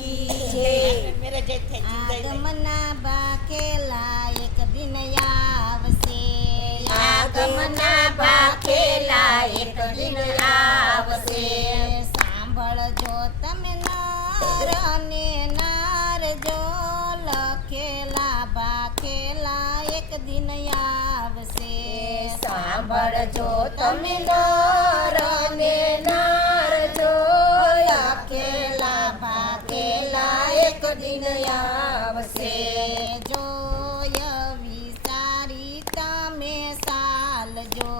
કી જય. આગમના બાકેલા એક દિન આવશે. આગમના બાકેલા એક દિન આવશે. સાંભળજો તમે નર અને નારજો, લખેલા બાકેલા એક દિન આવશે. સાંભળજો તમે નર અને નારજો, લખેલા બાકેલા એક દિન આવશે. જોય વિચારી તમે ચાલજો,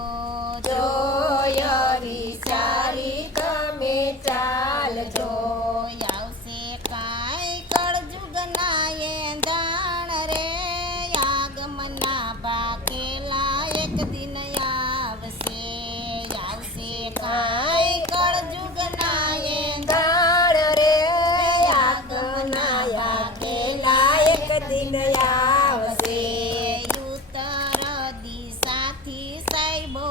જોય વિચારી તમે ચાલજો. આવશે કાંઈ કળજુગના એંધાણ રે, આગમના બાકેલા એક દિન આવશે. આવશે કાંઈ કળજુગના એંધાણ ગાણ રે આગમના બાકેલા એક દિન આવશે. ઉત્તર દિશાથી સાહેબો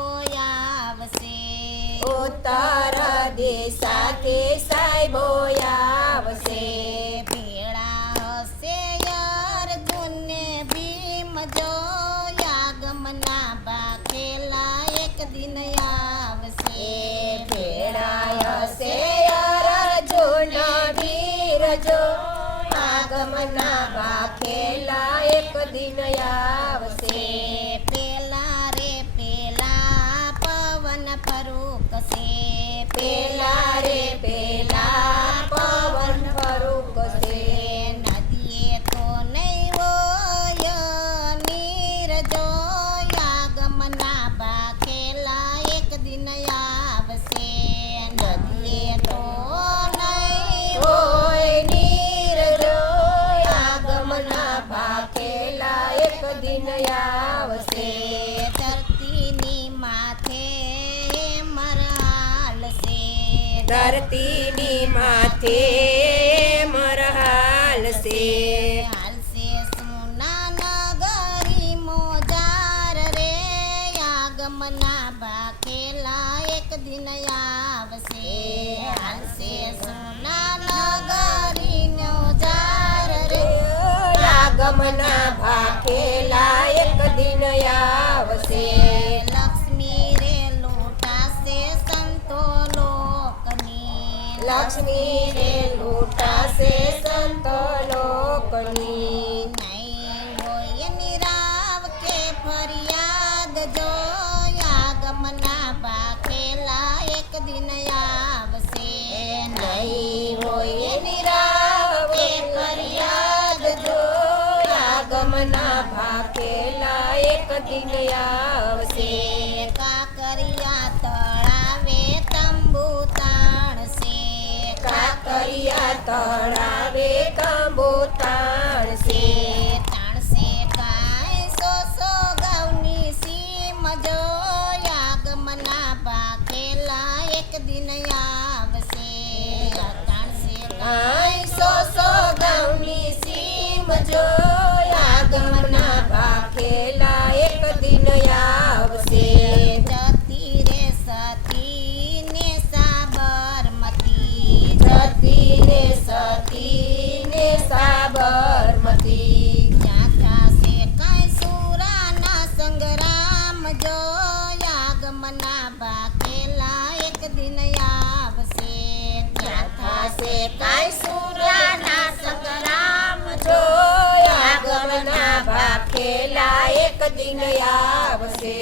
આવશે. ઉત્તર દિશાથી સાહેબો આવશે. ભેળા હશે અર્જુનને ભીમ, જો આગમના બાકેલા એક દિન આવશે. ભેળાય હશે અર્જુન વીર, જો આગમના બાકેલા એક દિન આવશે. પેલા રે પેલા પવન ફરૂકશે. પેલા રે પેલા પવન ફરૂકશે. નદીએ તો નહીં હોય નીર, જો આગમના બાકેલા એક દિન આવશે. નદીએ તો નહીં હોય નીર, જો આગમના બાકેલા એક દિન આવશે. ધરતીની માથે મરહાલશે. ધરતીની માથે મરહાલશે. હાલશે સોના નગરી મોજાર રે, આગમના બાકેલા એક દિન આવશે. હાલશે સોના નગરી મોજાર રે, આગમના બાકેલા એક દિન આવશે. લક્ષ્મી રે લૂંટાશે સંતો લોકની. લક્ષ્મી રે લૂંટાશે સંતો લોકની. નહીં હોય નિરાવ કે ફરિયાદ, જો આગમના બાકેલા એક દિન આવશે. નહીં હોય નિરાવ કે ફરિયાદ, જો આગમના બાકેલા એક દિન આવશે. કાકરિયા તળાવે તંબુ તાણશે. કાકરિયા તળાવે કંબો તાણશે. તાણશે કાંઈ સો ગાઉની સીમ, જો આગમના બાકેલા એક દિન આવશે. તાણશે આય સો ગાઉની સીમ, જો આગમના બાકેલા એક દિન આવશે. જતી રે સતી ને સાબરમતી. સતી ને સતી ને સાબરમતી. ત્યાં થશે કાંઈ સુરાના સંગ્રામ, જો આગમના બાકેલા એક દિન આવશે. ત્યાં થશે કાંઈ સૂર્યના સંગ્રામ, જો આગમના બાકેલા એક દિન આવશે.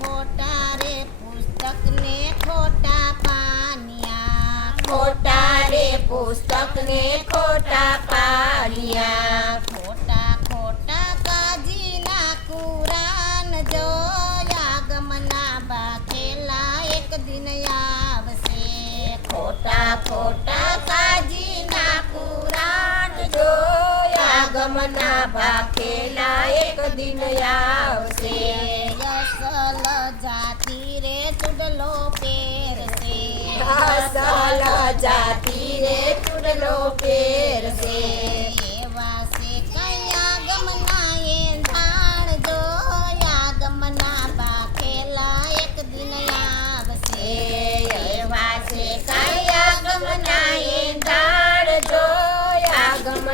ખોટા રે પુસ્તક ને ખોટા પાનિયા. ખોટા રે પુસ્તક ને ખોટા પાનિયા. ખોટા ખોટા કાજીના કુરાન, જો આગમના બાકેલા એક દિન આવશે. ખોટા ખોટા કાજીના કુરાન, જો આગમના બાકેલા એક દિન આવશે. અસલ જાતિ રે ચૂડલો પહેરશે. અસલ જાતિ રે ચૂડલો પહેરશે. એવા છે કઈ આગમના એંધાણ, જો આગમના બાકેલા એક દિન આવશે. એવા છે કાંઈ આગમના એંધાણ, જો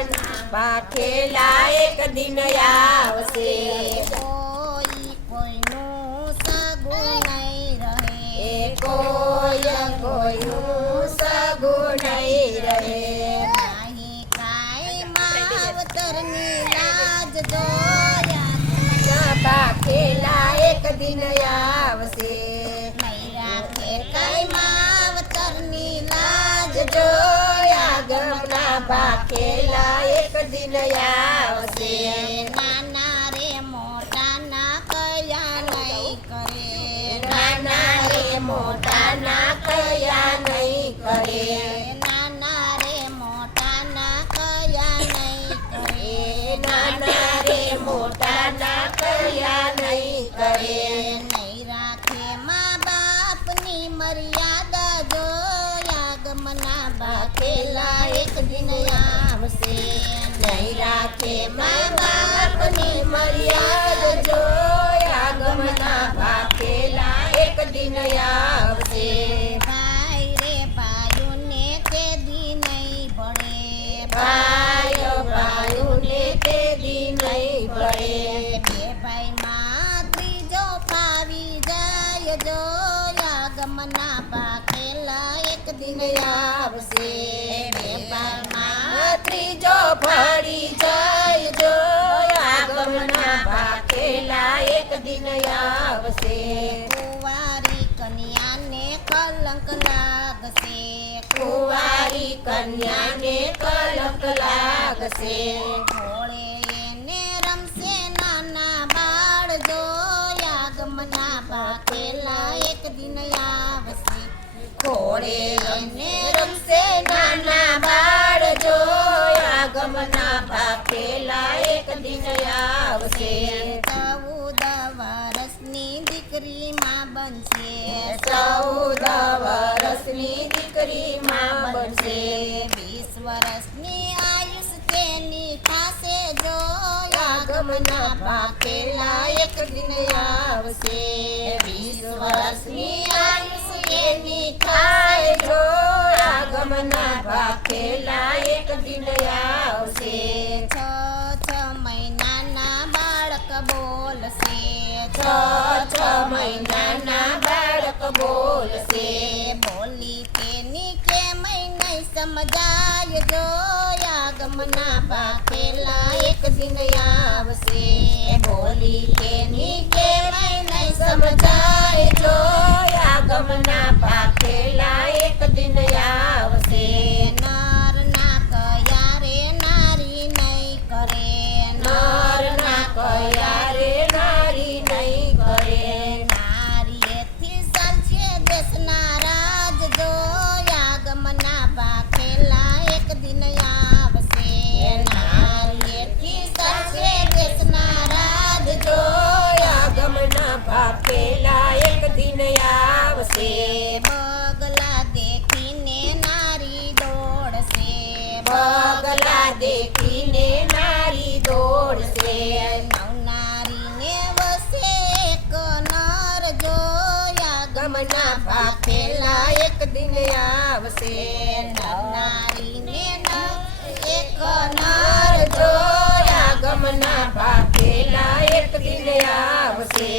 આગમના ભાખેલા એક દિન આવશે. કોઈ કોઈનું સગું નહીં રહે. કોઈનું સગું નહીં રહે. નહીં કાંઈ માવતરની લાજ જોયા. ભાખેલા એક દિન આવશે. નહીં રાખે કાંઈ માવતરની લાજ જોયા ગમના ભાખેલા એક દિન આવશે. નાના રે મોટા ના કયા નહીં કરે. નાના રે મોટા ના કયા નહીં કરે. નાના રે મોટા ના કયા નહીં કરે. નાના રે મોટા ના કયા નહીં કરે. નહીં રાખે મા બાપની મર્યાદા જોયા ગમના ભાખેલા એક દિન આવશે. નહીં રાખે મા બાપની મર્યાદા જોયા ગમના ભાખેલા એક દિન આવશે. ભાઈ રે ભાઈઓને તે દી નહીં ભળે. ભાઈઓ ભાઈઓને તે દી નહીં પડે. બે ભાઈમાં ત્રીજો ફાવી જાય જોયા ગમના ભાખેલા એક દિન આવશે. બે ભાઈમાં ત્રીજો ફરી જાય જોયા ગમના ભાખેલા એક દિન આવશે. કુંવારી કન્યાને કલંક લાગશે. કુંવારી કન્યાને કલંક લાગશે. ભોળે એને રમશે નાના બાળ જોયા ગમના ભાખેલા એક દિન આવશે. ખોળે એને રમશે નાના બાળ જોયા ગમના ભાખેલા એક દિન આવશે. 14 વર્ષની દીકરીમાં બનશે. 14 વર્ષની દીકરી માં બનશે. 20 વર્ષની આયુષ તેની થાશે જોયા ગમના ભાખેલા એક દિન આવશે. 20 વર્ષની આયુષ એની થાય જોયા ગમના ભાખેલા એક દિન આવશે. 6 મહિનાના બાળક બોલશે. 6 મહિનાના બાળક બોલશે. બોલી તેની કેમ નહીં સમજાય જોયા ગમના ભાખેલા એક દિન આવશે. બોલી તેની કેમ નહીં સમજાય જોયા ગમના ભાખેલા એક દિન આવશે. નર ના કયા રે નારી નહીં કરે. નર ના કયા રે નારી નહીં કરે. નારીએથી ચાલશે દેશના રાજ જોયા ગમના ભાખેલા એક દિન આવશે. નારીએથી ચાલશે દેશના રાજ જોયા ગમના ભાખેલા એક દિન આવશે. બગલા દેખીને નારી દોડશે. બગલા દેખીને નારી દોડશે. નવનારીને વસે એક નર જોયા ગમના ભાખેલા એક દિન આવશે. નવનારીને એક નર જોયા ગમના ભાખેલા એક દિન આવશે.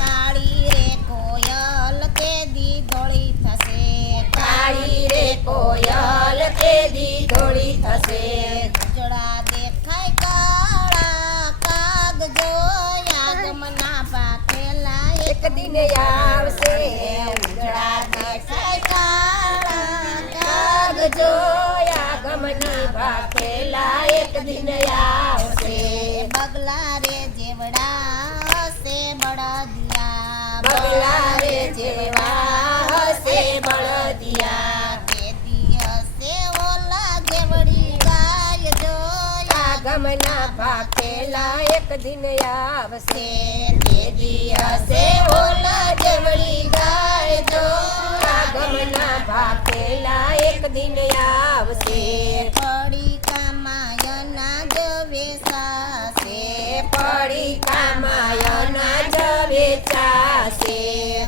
કાળી રે કોયલ તે દી ધોળી થશે. કાળી રે કોયલ તે દી ધોળી થશે. ઉજળા દેખાય કાળા કાગ જોયા ગમના ભાખેલા એક દિન આવશે. ઉજળા દેખાય કાળા કાગ જોયા ગમના ભાખેલા એક દિન આવશે. બગલા રે જેવડા હશે બળદિયા. બગલા રે જેવા હશે બળદિયા. તે દી હશે ઓલા જેવડી ગાય જોયા ગમના ભાખેલા એક દિન આવશે. તે દી હશે ઓલા જેવડી ગાય જોયા ગમના ભાખેલા એક દિન આવશે. પડી કામાયના જ વેસાશે. પડી કામાયના જ વેચાશે.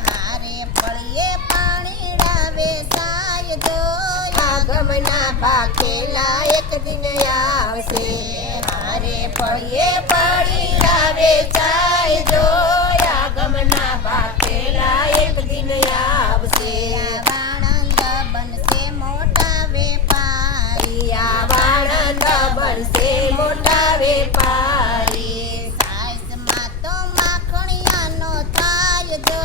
હારે પળીએ પાણીડા વેસાય જોયા ગમના ભાખેલા એક દિન આવશે. હારે પડીએ પડીડા વેચાય જો આગમના ભાખેલા એક દિન આવશે. વાણંદ બનશે મોટા વેપારી, આ વાણંદ બનશે મોટા વેપારી. સાઈઝમાં તો માખણિયાનો થાય જો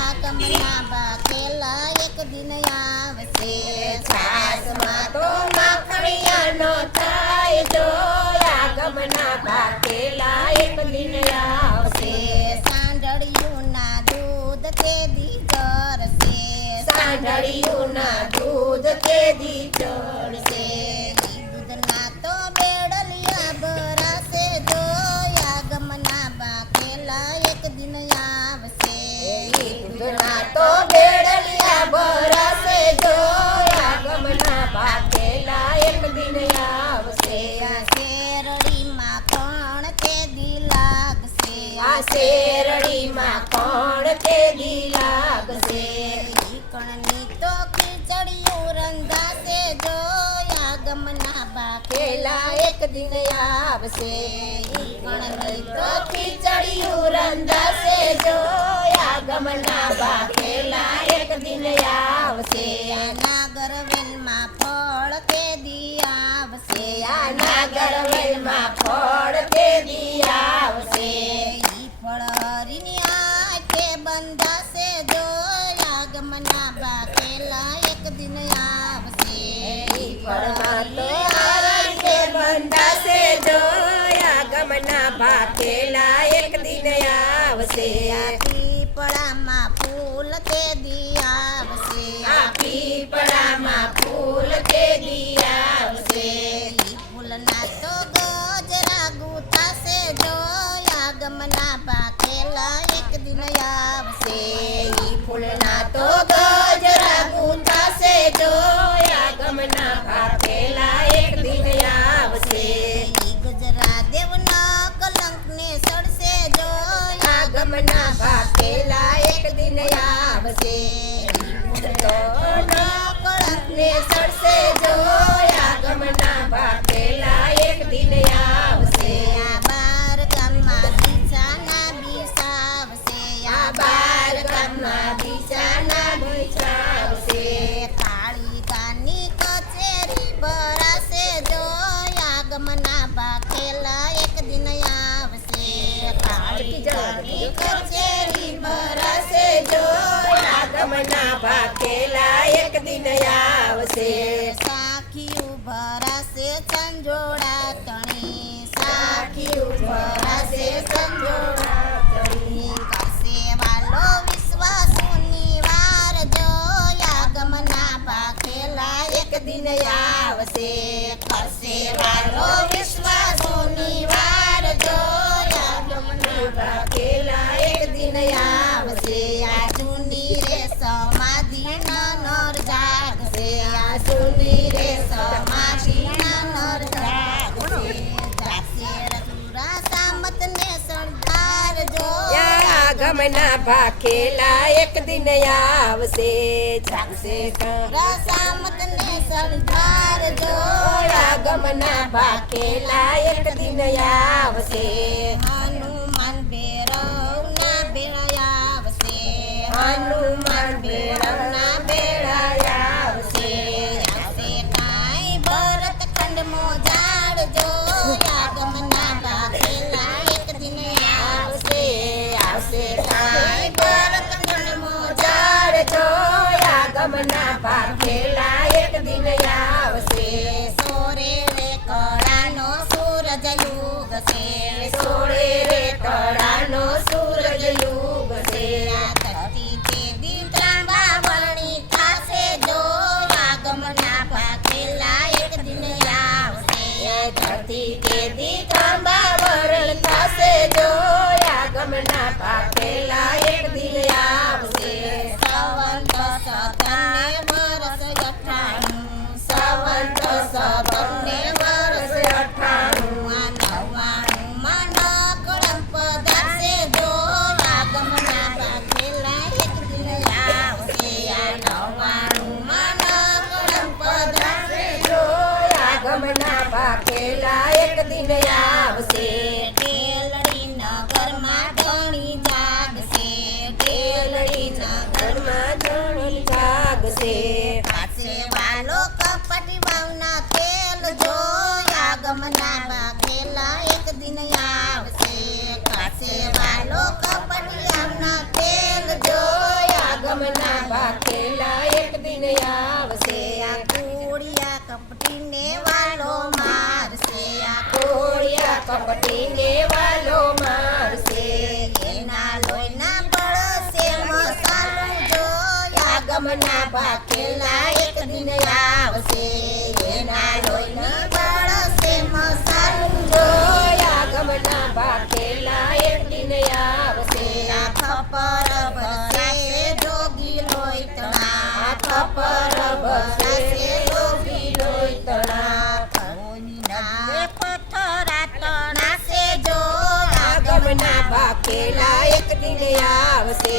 આગમના ભાખેલા એક દિન આવશે. છાસમાં તો માખણિયાનો થાય જો આગમના ભાખેલા એક દિન આવશે. સાંઢળિયુંના દૂધ તે દી જરશે, સાંઢળિયુંના દૂધ કેદી ચડશે. દૂધના તો બેડલિયા ભરાશે જો આગમના ભાખેલા એક દિન આવશે. દૂધના તો બેડલિયા ભરાશે જો આગમના ભાખેલા એક દિન આવશે. શેરડીમાં કોણ તે દી લાગશે, આ શેરડીમાં કોણ કેદી લાગશે. કણની તો ખીચડીયું રંધાશે જો આગમના ભાખેલા પેલા એક દિન આવશે. કણની તો ખીચડીયું રંધાશે જો આગમના ભાખેલા એક દિન આવશે. નાગરવેલમાં ફળ તે દી આવશે, આ નાગરવેલમાં ફળ કેદી આવશે. ઈ ફળ હરીની આંખે બંધાશે જો આગમના ભાખેલા એક દિન આવશે. ઈ ફળમાં તો આરંગે બંધાશે જો આગમના ભાખેલા એક દિન આવશે. પીપળામાં ફૂલ તે દી આવશે, આ પીપળામાં ફૂલ કેદી આવશે. ઈ ફૂલના તો ગજરા ગુથાશે જો આગમના ભાખેલા એક દિન આવશે. ઈ ફૂલના તો ગજરા ગુંથાશે જો આગમના ભાખેલા એક દિન આવશે. ઈ ગજરા દેવના કલંકને સડશે જો આગમના ભાખેલા એક દિન આવશે. તો કળંકને સડશે જો આગમના ભાખેલા એક દિન આવશે. આ બાર ગામમાં બીજાના બીસાવશે, આ બાર ગામમાં બીજાના બીજાવશે. કાળી ગાની કચેરી ભરાશે જો આગમના ભાખેલા એક દિન આવશે. કાળી ગાની કચેરી ભરાશે જો આગમના ભાખેલા એક દિન આવશે. સાખીયું ભરાશે સંજોડા તણી, સાખીયું ભરાશે સંજોડા તણી. કરશે વાલો વિશ્વાસુની વાર જો આગમના ભાખેલા એક દિન આવશે. કરશે વાલો વિશ્વાસોની વાર જો આગમના ભાખેલા એક દિન આવશે. આ જૂની રે સમાધિના નર જાગશે, આ સુની રે સમાધિના નર જાગશે. જાગશે રતુરા સામતને શણગાર જો આગમના ભાખેલા એક દિન આવશે. જાગશે રસામતને શણગાર જો આગમના ભાખેલા એક દિન આવશે. હનુમાન ભૈરવના બેળા આવશે, હનુમાન ભૈરવના બેળા આવશે. આવશે કાંઈ ભરતખંડમાં ઝાડજો આગમના ભાખેલા એક દિન આવશે. આવશે કાંઈ ભરતખંડમાં ઝાડજો આગમના ભાખેલા એક દિન આવશે. સોરે રે કળાનો સૂરજ યુગશે, સોળે રે કળાનો સૂરજ યુગશે. આ ધરતી તે દી ત્રાંબા વણી થાશે જો આગમના ભાખેલા એક દિન આવશે. ધરતી કેદી તાંબા વરણ થશે જો આગમના ભાખેલા એક દિન આવશે. સંવંત સતરને વરસ 98, સંવંત સતરને વર્ષ 98. આ 99માં નકળમ પધારશે જો આગમના ભાખેલા એક દિન આવશે. આ 99માં નકળમ પધારશે જો આગમના આગમના ભાખેલા એક દિન આવશે. ટેલડી નગરમાં ધણી જાગશે. ટેલડીના ઘરમાં ધણી જાગશે. કાસે વાલો કપટી વાવના તેલ જો આગમના ભાખેલા એક દિન આવશે. કાસે વાલો કપટી વાવના તેલ જો આગમના ભાખેલા એક દિન આવશે. આ કોળિયા કપટીને વાલો મારશે. આ કોળિયા કપટીને વાલો મારશે. એના લોહીના પડશે મસાલું જો આગમના ભાખેલા એક દિન આવશે. એના લોહીના પડશે મસાલું જો આગમના ભાખેલા એક દિન આવશે. ખપર ભરાશે જોગી લોહી તણા. ખપર ભરાશે જોગી લોહી તણા. કોઈના પથરા તણાશે જો આગમના ભાખેલા એક દિન આવશે.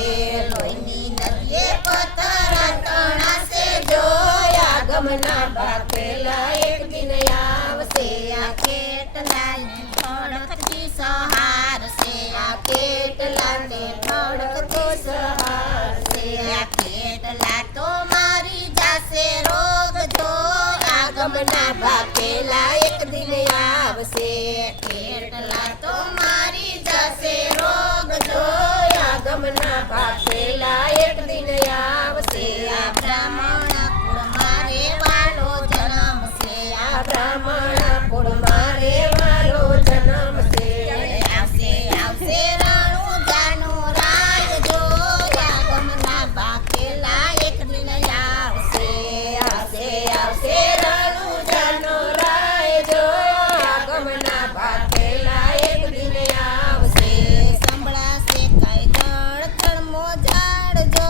લોહીની નદીએ પથરા તણાશે જો આગમના ભાખેલા એક દિન આવશે. આ કેટલાય ફળકથી સહારશે. આ કેટલાને ફળકતો સહારશે. આ કેટલા તો મારી જાશે રોગ જો આગમના ભાખેલા એક દિન આવશે. કેટલા તો મારી જાશે રોગ જો આગમના ભાખેલા એક દિન આવશે. આ બ્રાહ્મણ કુળ મારે વાલો જન્મશે. આ બ્રાહ્મણ કુળમાં રેવાલો જન્મશે. આવશે આવશે રાણું જાનું રાજ જો આગમના ભાખેલા એક દિન આવશે. આવશે આવશે રાણું જાનો રાય જો આગમના ભાખેલા એક દિન આવશે. સંભળાશે કઈ જળ જળમો ઝાડ જો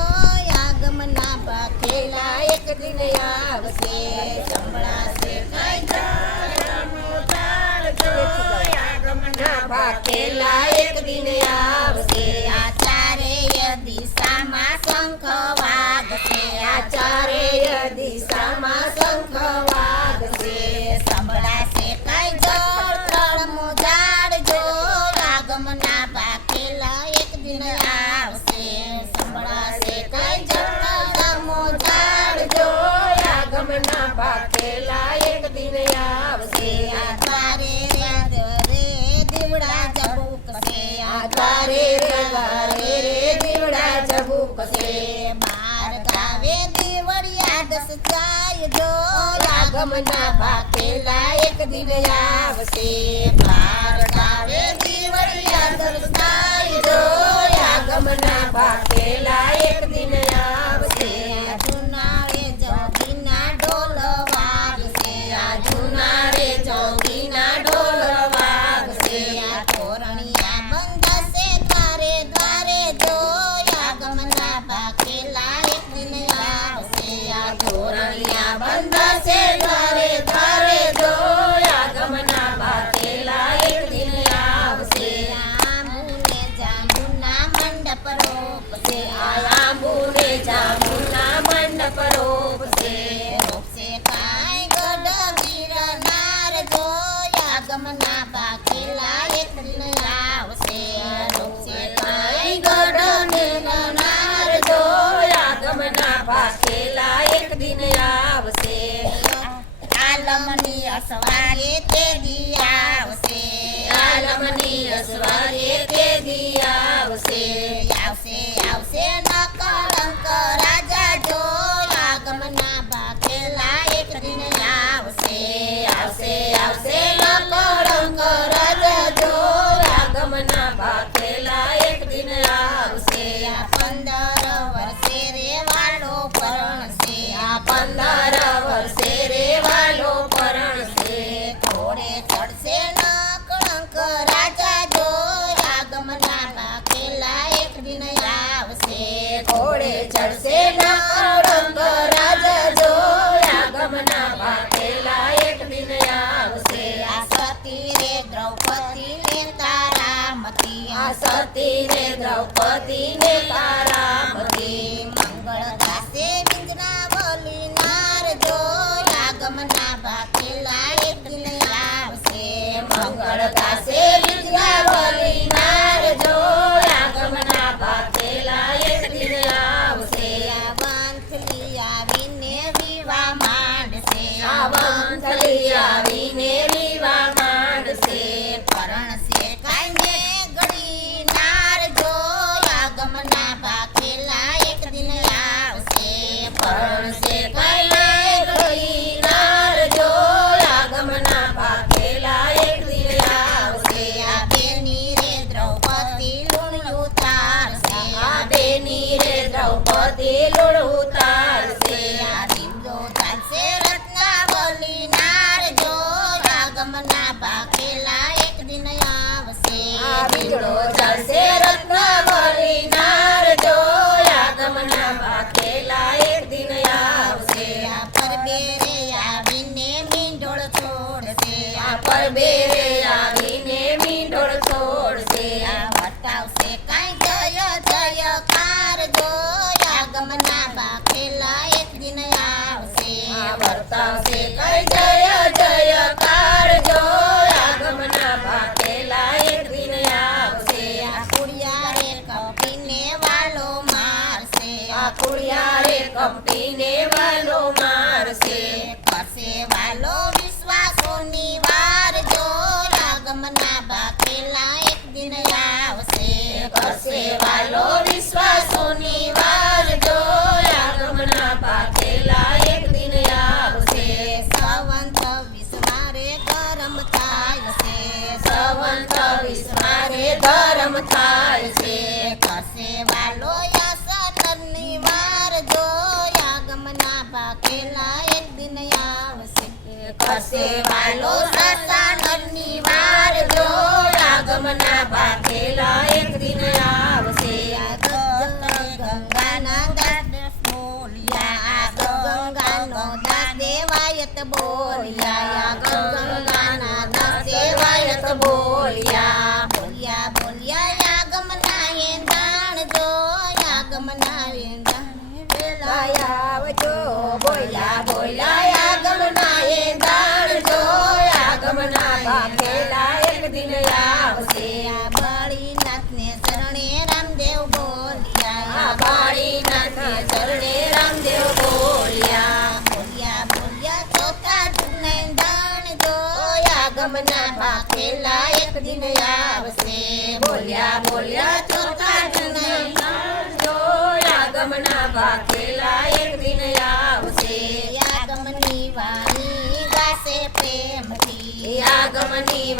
આગમના ભાખેલા એક દિન આવશે. સંભળાશે કઈ જળ જળમો ઝાડ જો આગમના ભાખેલા એક દિન આવશે. આ ચારેય દિશામાં શંખ વાગશે. આ ચારેય દિશામાં શંખ વાગશે. સંભળાશે કઈ જળ જળમો ઝાડ જો આગમના ભાખેલા એક દિન આવશે. સંભળાશે કઈ જળ જળમો ઝાડ જો આગમના ભાખેલા એક દિન આવશે. આ તારે રે દીવડા જબુકશે. આ તારે રે દીવડા જબુકશે. બાર ગાવે દીવડિયા દસ જાય જો આગમના ભાખેલા એક દિન આવશે. બાર ગાવે દીવડિયા દસ જાય જો જો આગમના ભાખેલા એક દિન આવશે. જુનાળે જોગીના ઢોલ વાગશે. આ જુનારે જોગીના ઢોલ વાગશે. આ તોરણિયા બંધાશે દ્વારે દ્વારે જો આગમના ભાખેલા એક દિન આવશે. આ તોરણિયા બંધાશે દ્વારે દ્વારે જો આગમના ભાખેલા એક દિન આવશે. આંબુને જાંબુના મંડપ રોપશે. આંબુને જાંબુના મંડપ રોપશે. રોપશે કાંઈ ગઢ ગિરનાર જો આગમના ભાખેલા એક દિન આવશે. રોપશે કાંઈ ગઢ ગિરનાર જો આગમના ભાખેલા એક દિન આવશે. આલમની અસવારે તે દી આવશે. આલમની અસવારે તે દી આવશે. આવશે આવશે નકળંક રાજા જો આગમના ભાખેલા એક દિન આવશે. આવશે આવશે નકળંક રાજા જો આગમના ભાખેલા એક દિન આવશે. આ 15 વર્ષે રે વાલો પરણશે. આ 15 વર્ષે રેવાલો પરણશે. ઘોડે ચડશે નકળંક રાજા જો આગમના ભાખેલા એક દિન આવશે. ઘોડે ચડશે નકળંક રાજા જો આગમના ભાખેલા એક દિન આવશે. આ સતી રે દ્રૌપદી ને તારામતી. આ સતી રે દ્રૌપદી ને તારામતી. મંગળ ગાશે વિંજના બોલી નાર જો આગમના ભાખેલા એક દિન પરબે રે આવીને મીંડોળ છોડશે આ વટાવશે કાંઈ જય જયકાર જો આગમના બાખેલા એક દિન આવશે વર્તાવશે કઈ જય જયકાર જો આગમના ભાગેલા એક દિન આવશે આ કુડિયારે કપીને વાલો મારશે આ કુડિયારે કંપીને વાલો મારશે કરશે વાલો વિશ્વાસોની વાર જો આગમના બાખેલા એક દિન આવશે કરશે વાલો વિશ્વાસોની વાર જો આગમના ભાગેલા એક દિન આવશે સંવંત વિશ્વારે ગરમ થાય છે સંવંત વિશ્વારે ધર્મ થાય છે કરશે વાલો યાસનની વાર જો આગમના બાકેલા એક દિન આવશે કરશે વાલો સાસનની વાર જો આગમના ભાગેલા એક દિન આવશે ગંગાના દાસ બોલ્યા ગંગાનો દાસ દેવાયત બોલ્યા ગંગાના દાસ દેવાયત બોલ્યા બોલ્યા બોલ્યા આગમના એંધાણ જો આગમના એંધાણ વેલાયા આવજો બોલ્યા બોલ્યા આગમના એ દાણ જો આગમના ભાગેલા એક દિન આવશે આ બળીનાથને શરણે રામદેવ બોલ્યા બાળીનાથને ચરણે રામદેવ બોલ્યા બોલ્યા બોલ્યા ચોથા જુગને દાણ જો આગમના ભાગેલા એક દિન આવશે બોલ્યા બોલ્યા ચોથા જુગને દાણ જો આગમના ભાગેલા એક દિન આવશે આગમની વાણી ગાશે પ્રેમથી આગમની